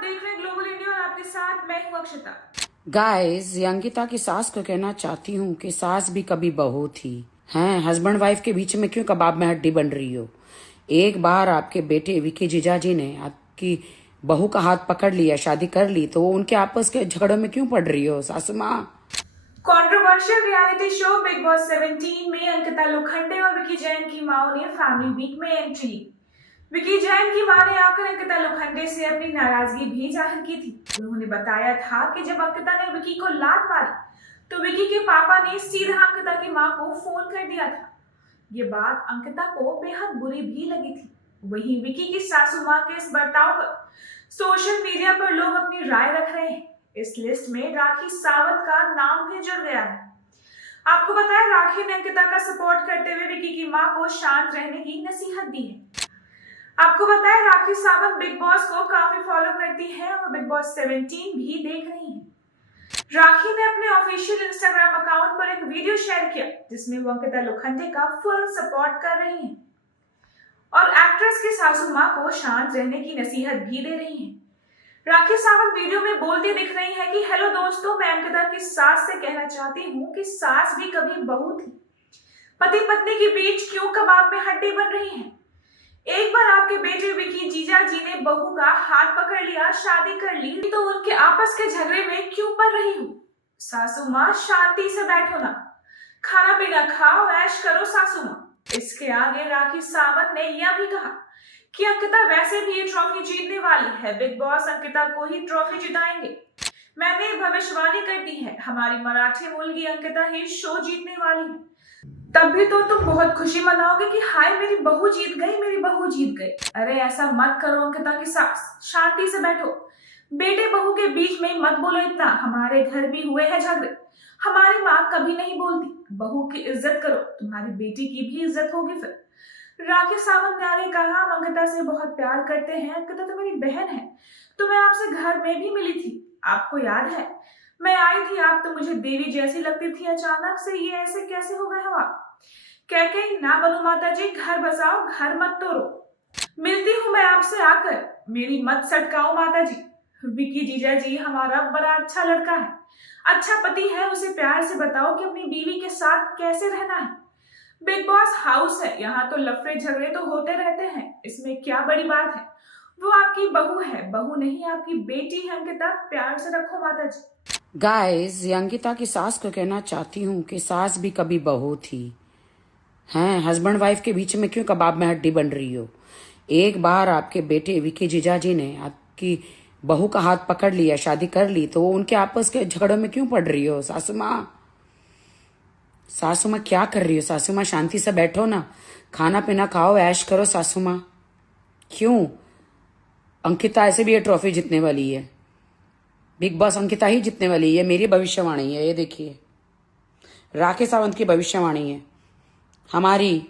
आप देख रहे हैं ग्लोबल इंडिया और आपके साथ मैं हूं अक्षता। गाइस, अंकिता की सास को कहना चाहती हूँ कि सास भी कभी बहू थी। हैं, हस्बैंड वाइफ के बीच में क्यों कबाब में हड्डी बन रही हो। एक बार आपके बेटे विकी जीजाजी ने आपकी बहू का हाथ पकड़ लिया, शादी कर ली, तो वो उनके आपस के झगड़ों में क्यों पड़ रही हो सासू माँ। Controversial reality show big boss 17 में अंकिता लोखंडे और विकी जैन की मां ने फैमिली वीक में एंट्री ली। विकी जैन की मां ने आकर अंकिता लोखंडे से अपनी नाराजगी भी जाहिर की थी। उन्होंने बताया था कि जब अंकिता ने विकी को लात मारी तो विकी के पापा ने सीधा अंकिता की मां को फोन कर दिया था। ये बात अंकिता को बेहद बुरी भी लगी थी। वहीं विकी की सासू मां के इस बर्ताव पर सोशल मीडिया पर लोग अपनी राय रख रहे हैं। इस लिस्ट में राखी सावंत का नाम भी जुड़ गया है। आपको पता है, राखी ने अंकिता का सपोर्ट करते हुए विकी की मां को शांत रहने की नसीहत दी है। आपको पता है, राखी सावंत बिग बॉस को काफी फॉलो करती है और बिग बॉस 17 भी देख रही है। राखी ने अपने ऑफिशियल इंस्टाग्राम अकाउंट पर एक वीडियो शेयर किया जिसमें वो अंकिता लोखंडे का फुल सपोर्ट कर रही हैं और एक्ट्रेस की सासू मां को शांत रहने की नसीहत भी दे रही हैं। राखी सावंत वीडियो में बोलती दिख रही है कि हेलो दोस्तों, मैं अंकिता की सास से कहना चाहती हूँ कि सास भी कभी बहू थी। पति पत्नी के बीच क्यों कबाब में हड्डी बन रही है। एक बार आपके बेटे विकी जीजा जी ने बहू का हाथ पकड़ लिया, शादी कर ली, तो उनके आपस के झगड़े में क्यों पड़ रही हूँ। सासू माँ, शांति से बैठो ना, खाना पीना खाओ, ऐश करो सासू माँ। इसके आगे राखी सावंत ने यह भी कहा कि अंकिता वैसे भी ये ट्रॉफी जीतने वाली है, बिग बॉस अंकिता को ही ट्रॉफी जिताएंगे। मैंने भविष्यवाणी कर दी है, हमारी मराठी मुलगी अंकिता ही शो जीतने वाली है। तब भी तो तुम बहुत खुशी मनाओगे कि हाय मेरी बहू जीत गई, मेरी बहू जीत गई। अरे ऐसा मत करो अंकिता की सास, शांति से बैठो। बेटे बहू के बीच में मत बोलो इतना। हमारे घर भी हुए हैं झगड़े, हमारी माँ कभी नहीं बोलती। बहू की इज्जत करो, तुम्हारी बेटी की भी इज्जत होगी फिर। राखी सावंत ने आगे कहा, हम अंकिता से बहुत प्यार करते हैं, अंकिता तो मेरी बहन है, तो मैं आपसे घर में भी मिली थी, आपको याद है। मैं आई थी, आप तो मुझे देवी जैसी लगती थी, अचानक से ये ऐसे कैसे हो गए हो आप। कह के ना बनो माता जी, घर बसाओ, घर मत तोड़ो। मिलती हूँ मैं आपसे आकर, मेरी मत सटकाओ माता जी। विकी जीजा जी हमारा बड़ा अच्छा लड़का है, अच्छा पति है, उसे प्यार से बताओ कि अपनी बीवी के साथ कैसे रहना है। बिग बॉस हाउस है, यहाँ तो लफड़े झगड़े तो होते रहते हैं, इसमें क्या बड़ी बात है। वो आपकी बहू है, बहू नहीं आपकी बेटी है अंकिता, प्यार से रखो माता जी। गाइस, अंकिता की सास को कहना चाहती हूँ कि सास भी कभी बहू थी। हैं, हस्बैंड वाइफ के बीच में क्यों कबाब में हड्डी बन रही हो। एक बार आपके बेटे विकी जीजाजी ने आपकी बहू का हाथ पकड़ लिया, शादी कर ली, तो वो उनके आपस के झगड़ों में क्यों पड़ रही हो सासू माँ। सासू माँ क्या कर रही हो। सासू माँ, शांति से बैठो ना, खाना पीना खाओ, ऐश करो सासू माँ। क्यों, अंकिता ऐसे भी ये ट्रॉफी जीतने वाली है, बिग बॉस अंकिता ही जीतने वाली है। मेरी भविष्यवाणी है, ये देखिए, राखी सावंत की भविष्यवाणी है। हमारी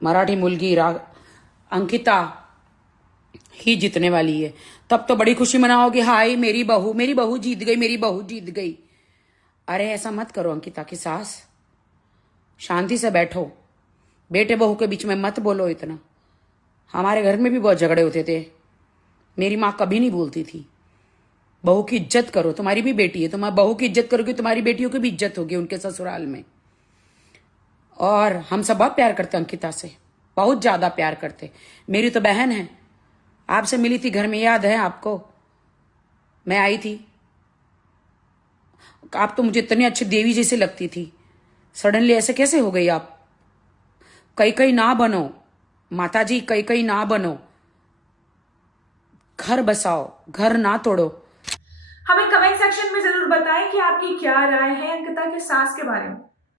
मराठी मुलगी अंकिता ही जीतने वाली है। तब तो बड़ी खुशी मनाओगे, हाय मेरी बहू जीत गई, मेरी बहू जीत गई। अरे ऐसा मत करो अंकिता की सास, शांति से बैठो। बेटे बहू के बीच में मत बोलो इतना। हमारे घर में भी बहुत झगड़े होते थे, मेरी माँ कभी नहीं बोलती थी। बहू की इज्जत करो, तुम्हारी भी बेटी है, तुम्हारी बहू की इज्जत करोगे, तुम्हारी बेटियों की भी इज्जत होगी उनके ससुराल में। और हम सब बहुत प्यार करते अंकिता से, बहुत ज्यादा प्यार करते। मेरी तो बहन है, आपसे मिली थी घर में, याद है आपको, मैं आई थी, आप तो मुझे इतनी अच्छी देवी जैसी लगती थी, सडनली ऐसे कैसे हो गई आप। कई ना बनो माता जी, कई ना बनो, घर बसाओ, घर ना तोड़ो। हमें कमेंट सेक्शन में जरूर बताएं कि आपकी क्या राय है अंकिता के सास के बारे में।